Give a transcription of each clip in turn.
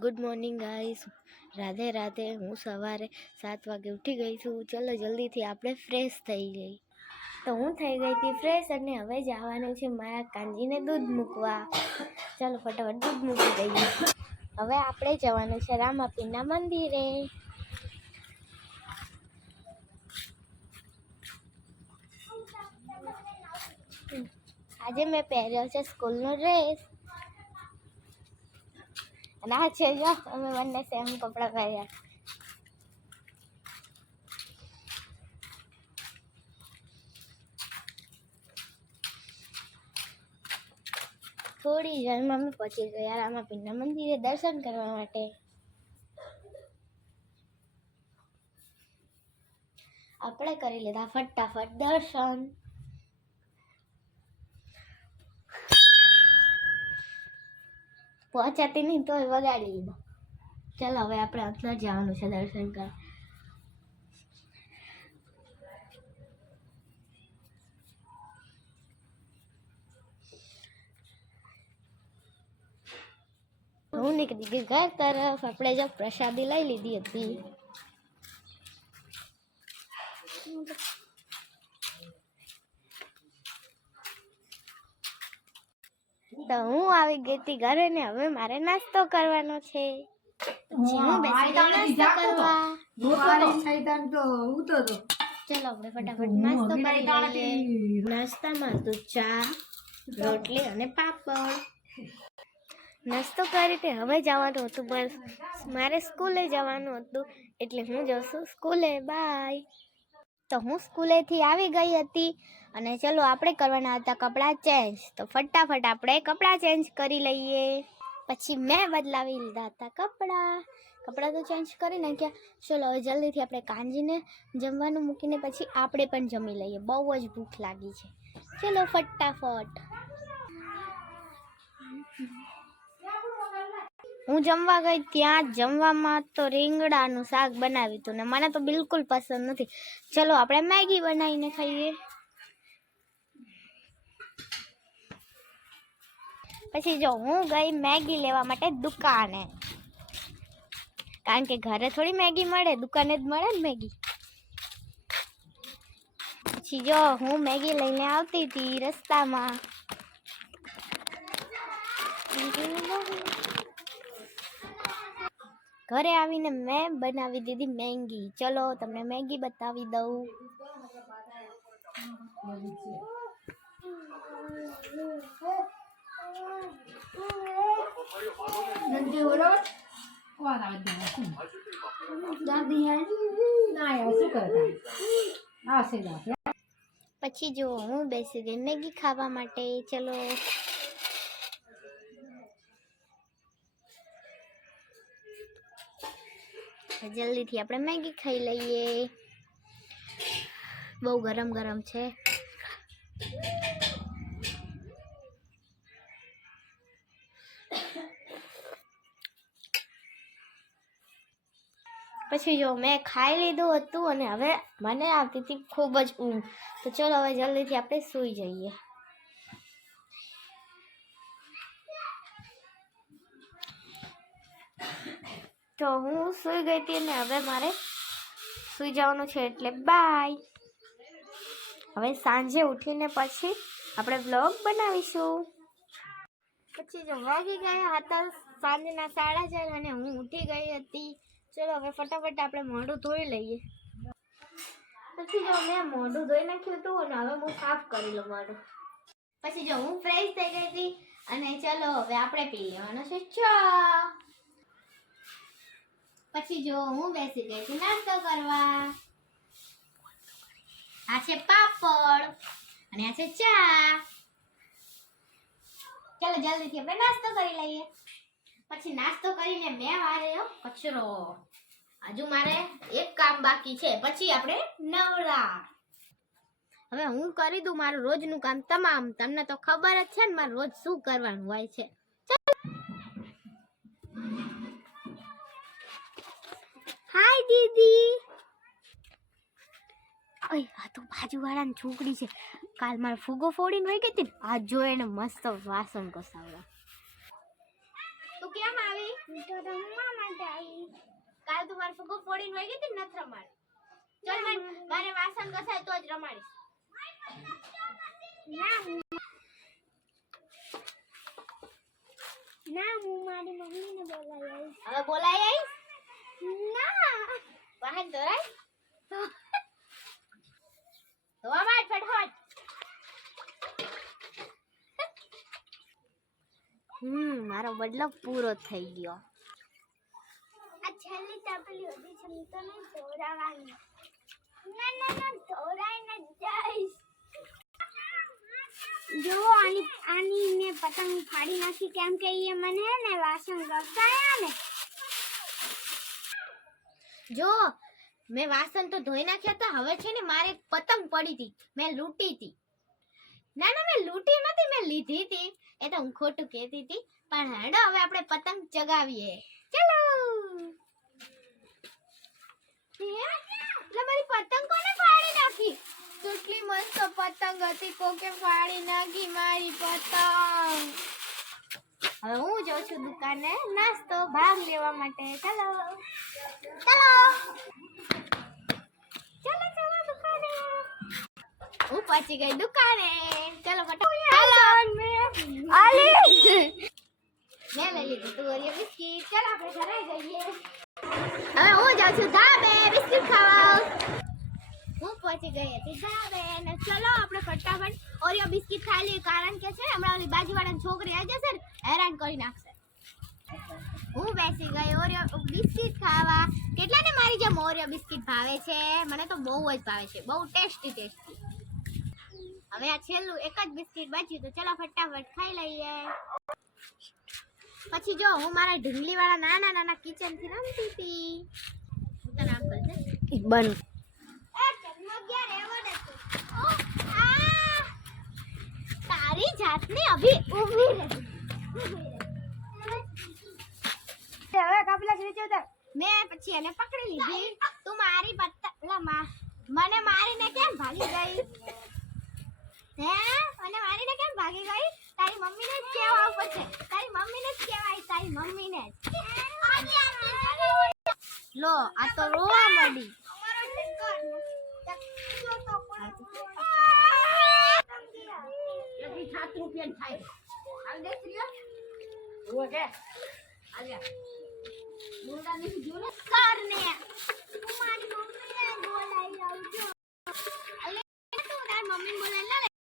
Good morning guys Radhe Radhe હું સવારે સાત વાગે ઉઠી ગઈ છું. ચલો જલ્દીથી આપણે ફ્રેશ થઈ ગઈ. તો હું થઈ ગઈ હતી ફ્રેશ અને હવે જવાનું છે મારા કાંજીને દૂધ મૂકવા. ચાલો ફટાફટ દૂધ મૂકી દઈએ. હવે આપણે જવાનું છે રામાપીરના મંદિરે. આજે મેં પહેર્યો છે સ્કૂલનો ડ્રેસ અને આ છે જો અમે બંને સેમ કપડાં પહેર્યા થોડી વારમાં અમે પહોંચી ગયા રામાપીરના મંદિરે દર્શન કરવા માટે આપણે કરી લીધા ફટાફટ દર્શન પહોંચાતી નહીં તોય વગાડી લીધો. ચાલો, હવે આપણે અંદર જવાનું છે દર્શન કરવા. હું નીકળી ગઈ ઘર તરફ. આપણે જો પ્રસાદી લઈ લીધી હતી. તો હું આવી ગઈ હતી ઘરે ને હવે મારે નાસ્તો કરવાનો છે. હું બેસી નાસ્તો કરવા. ચલો આપણે ફટાફટ નાસ્તો કરી લઈએ. નાસ્તામાં તો ચા રોટલી અને પાપડ. નાસ્તો કરી તે હવે જવાનું હતું બસ. મારે સ્કૂલે જવાનું હતું એટલે હું જઉં છું સ્કૂલે. બાય. તો હું સ્કૂલેથી આવી ગઈ હતી. અને ચલો આપણે કરવાના હતા કપડાં ચેન્જ તો ફટાફટ આપણે કપડાં ચેન્જ કરી લઈએ. પછી મેં બદલાવી લીધા હતા કપડાં. કપડાં તો ચેન્જ કરી નાખ્યા. ચલો હવે જલ્દીથી આપણે કાંજીને જમવાનું મૂકીને પછી આપણે પણ જમી લઈએ. બહુ જ ભૂખ લાગી છે. ચલો ફટાફટ. હું જમવા ગઈ ત્યાં જમવામાં તો રીંગણાનું શાક બનાવ્યું હતું ને મને તો બિલકુલ પસંદ નથી. ચલો આપણે મેગી બનાવીને ખાઈએ. પછી જો, હું ગઈ મેગી લેવા માટે દુકાને. કારણ કે ઘરે થોડી મેગી મળે, દુકાને જ મળે ને મેગી. પછી જો, હું મેગી લઈને આવતી હતી રસ્તામાં. ઘરે આવીને મેં બનાવી દીધી મેગી. ચલો, તમને મેગી બતાવી દઉં. પછી જો હું બેસી ગઈ મેગી ખાવા માટે, ચલો. જલ્દીથી આપણે મેગી ખાઈ લઈએ. બહુ ગરમ ગરમ છે. પછી જો મેં ખાઈ લીધું હતું અને હવે મને આવતી હતી ખૂબ જ ઊંઘ. તો ચલો હવે જલ્દીથી આપણે સૂઈ જઈએ. તો હું સૂઈ ગઈ હતી અને હવે મારે સૂઈ જવાનું છે એટલે બાય. હવે સાંજે ઉઠીને પછી આપણે બ્લોગ બનાવીશું. પછી જો વાગી ગયા હતા સાંજના સાડા ચાર અને હું ઉઠી ગઈ હતી. ચલો, હવે ફટાફટ આપણે મોઢું ધોઈ લઈએ. પછી જો મેં મોઢું ધોઈ નાખ્યું હતું અને હવે હું સાફ કરી લઉં મોઢું. પછી જો હું ફ્રેશ થઈ ગઈ હતી અને ચલો, હવે આપણે પી લેવાનો છે. ચા! પછી જો હું બેસી ગઈ હતી નાસ્તો કરવા. આ છે પાપડ અને આ છે ચા. ચાલો, જલ્દીથી આપણે નાસ્તો કરી લઈએ. પછી નાસ્તો કરીને મેં વાર્યો. કચરો. હજુ મારે એક કામ બાકી છે. પછી આપણે નવરા. હવે હું કરી દઉં મારું રોજનું કામ તમામ. તમને તો ખબર જ છે ને મારે રોજ શું કરવાનું હોય છે. હાય, દીદી. ઓય આ તો બાજુવાળાની છોકરી છે. કાલ મારે ફુગો ફોડીને વહી ગઈ હતી ને આજ જો એને મસ્ત વાસણ કસાવડા તું કેમ આવી? તો કાલ તું મારે ફુગ્ગો ફોડીને વહી ગઈ હતી નથી રમાડી. ચલ મને મારે વાસણ ઘસાય તો જ રમાડીશ. ના ના હું મારી મમ્મીને બોલાવી આવીશ. હવે બોલાવી આવીશ? ના. બહાર ધોરાય ધોવા માંડ ફટાફટ હમ મારો બદલો પૂરો થઈ ગયો. આ છેલ્લી ચાપલી હતી છે હું તને દોરાવાની ના ના ના દોરાઈને જઈશ. જો આની આની મેં પતંગ ફાડી નાખી. કેમ કે એ મને હે ને વાસણ ઘસાયા ને. જો મેં વાસણ તો ધોઈ નાખ્યા હતા હવે છે ને મારે પતંગ પડી હતી. મેં લૂંટી હતી. ના ના મેં લૂંટી નથી લીધી હતી. એ તો હું ખોટું કહેતી હતી. પણ હેડો, હવે આપણે પતંગ ચગાવીએ. ચલો! મારી પતંગ કોને ફાડી નાખી? કેટલી મસ્ત પતંગ હતી, કોકે ફાડી નાખી મારી પતંગ. હવે હું જઉં છું દુકાને. નાસ્તો, ભાગ લેવા માટે. ચલો. ચલો ચલો દુકાને હું પહોંચી ગઈ દુકાને. ચલો ફટાફટ. આલી. મેં લઈ લીધું તું ઓરિયો બિસ્કિટ. ચાલ આપણે ઘરે જઈએ. હવે હું જાઉં છું ધાબે બિસ્કિટ ખાવા. હું પહોંચી ગઈ હતી ધાબે. ને ચલો આપણે ફટાફટ ઓરિયો બિસ્કિટ ખાઈ લઈએ કારણ કે છે ને હમણાં ઓલી બાજુવાળાની છોકરી આવી જશે ને હેરાન કરી નાખશે. હું બેસી ગઈ ઓરિયો બિસ્કિટ ખાવા. કેટલાને મારી જેમ ઓરિયો બિસ્કિટ ભાવે છે? મને તો બહુ જ ભાવે છે. બહુ ટેસ્ટી ટેસ્ટી. હવે આ છેલ્લું એક જ બિસ્કિટ બચ્યું તો ચલો ફટાફટ ખાઈ લઈએ. પછી જો હું મારા ઢીંગલી વાળા નાના નાના કિચનથી રમતી હતી. તને આમ કરજે બન. તારી જાતને અભી ઊભી રહે. હવે કાપલા નીચે ઉતાર. મેં પછી એને પકડી લીધી. તું મારી પત્તા મને મારીને કેમ ભાગી ગઈ? હે? મને મારીને કેમ ભાગી ગઈ? તારી મમ્મીને જ કહેવા પડશે તારી મમ્મીને જ કહેવાય તારી મમ્મીને જ. લો આ તો રોવા મળી સાત રૂપિયા થાય. હાલ દે સ્ત્રીઓ. ઓ કે આલ્યા મુંડા નહીં જો ને. કરને. હું મારી મમ્મીને બોલાવી આવું છું. અલે તું તારી મમ્મીને બોલાવી લે લે લે.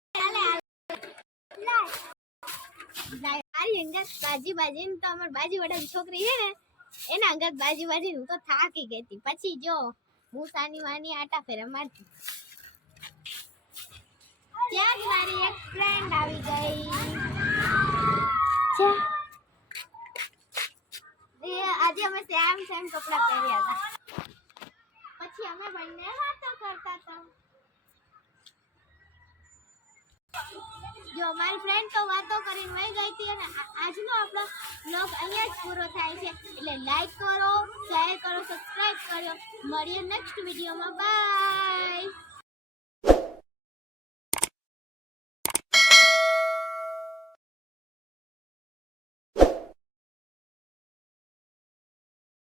છોકરી એના અંગત બાજી બાજી હું તો થાકી ગઈ પછી જો, હું સાની વાની આટા ફેરા મારતી. ત્યાં જ મારી એક ફ્રેન્ડ આવી ગઈ. આજે અમે સેમ સેમ કપડાં પહેર્યા હતા. પછી અમે બંને વાતો કરતા હતા. જો, મારી ફ્રેન્ડ તો વાતો કરીને વહી ગઈ હતી અને આજનો આપણો બ્લોગ અહીંયા જ પૂરો થાય છે. એટલે લાઈક કરો શેર કરો સબસ્ક્રાઈબ કરો. મળીએ નેક્સ્ટ વિડીયોમાં બાય